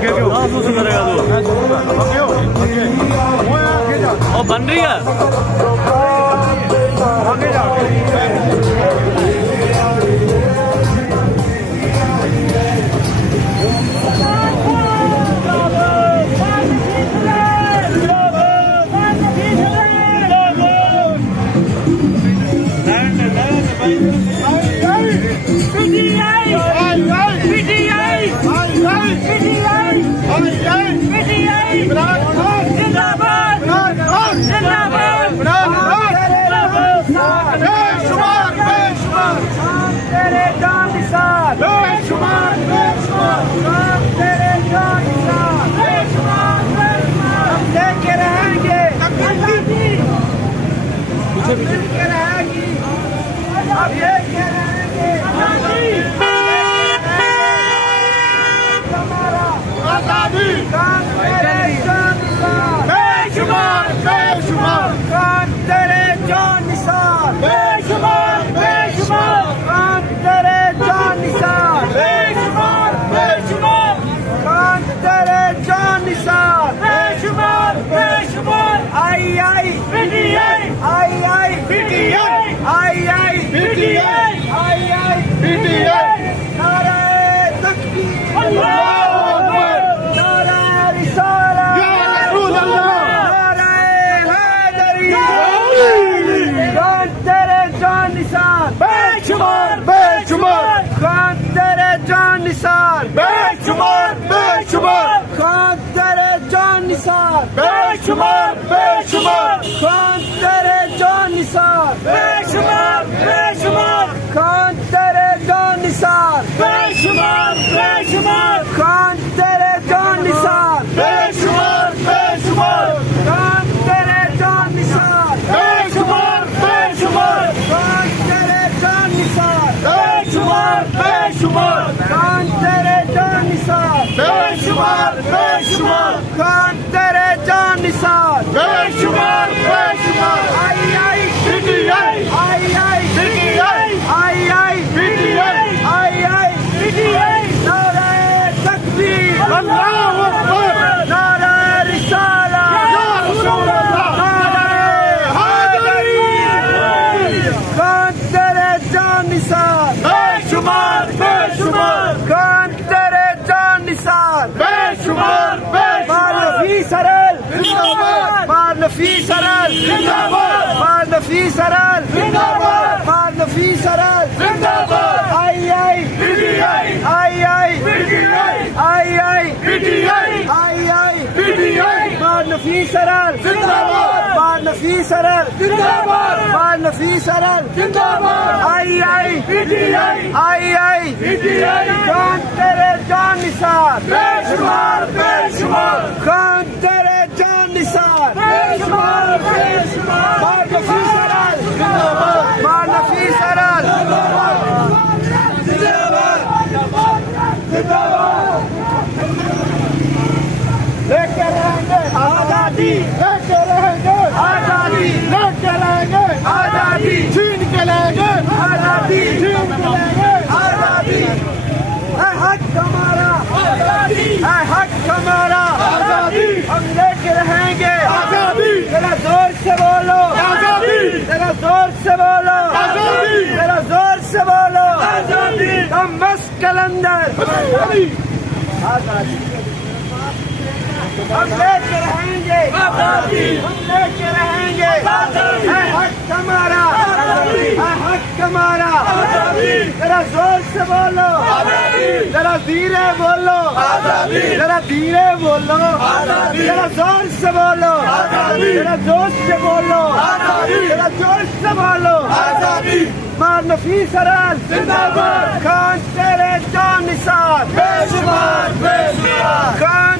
महसूस करेगा तू। और बन रही है बेशुमार बेशुमार खान तेरे जान निसार बेशुमार बेशुमार खान तेरे जान निसार बेशुमार बेशुमार खान तेरे जान निसार बेशुमार बेशुमार खान तेरे जान निसार बेशुमार बेशुमार खान तेरे जान निसार बेशुमार बेशुमार खान तेरे जान निसार बेशुमार बेशुमार खान तेरे जान निसार बेशुमार बेशुमार आई आई पीटीआई आई आई पीटीआई आई आई पीटीआई आई आई पीटीआई नारे तकबीर अल्लाहू अकबर नारे रिसाला या रसूल अल्लाह नारे हैदरी खान तेरे जान निसार बेशुमार बेशुमार खान तेरे जान निसार बेशुमार सरल जिंदाबाद मार नफी सरल जिंदाबाद मार नफी सरल जिंदाबाद मार नफी सरल जिंदाबाद आई आई पीटीआई आई आई पीटीआई आई आई पीटीआई आई आई पीटीआई मार नफी सरल जिंदाबाद मार नफी सरल जिंदाबाद मार नफी सरल जिंदाबाद आई आई पीटीआई आई पीटीआई खान तेरे जान निसार बेशुमार बेशुमार खान तेरे जान निसार बेशुमार बेशुमार मार नफी सरल जिंदाबाद मार नफी सरल जिंदाबाद जिंदाबाद लेके रहेंगे आजादी लेके रहेंगे आजादी लेके रहेंगे आजादी छीन के लेंगे आजादी छीन के लेंगे आजादी है हक हमारा आजादी है हक हमारा आजादी हम लेके रहेंगे आजादी तेरा जोर से बोलो आजादी तेरा जोर से बोलो आजादी तेरा जोर से बोलो आजादी हम मस्त कलंदर आजादी हम लेके रहेंगे आजादी हम लेके रहेंगे आजादी है हक हमारा आजादी है हक हमारा आजादी तेरा जोर से बोलो आजादी तेरा धीरे बोलो आजादी तेरा धीरे बोलो आजादी तेरा जोर से बोलो आजादी तेरा जोर से बोलो आजादी तेरा जोर से बोलो आजादी मार नफी सरल जिंदाबाद खान तेरे जान निसार बेशुमार बेशुमार खान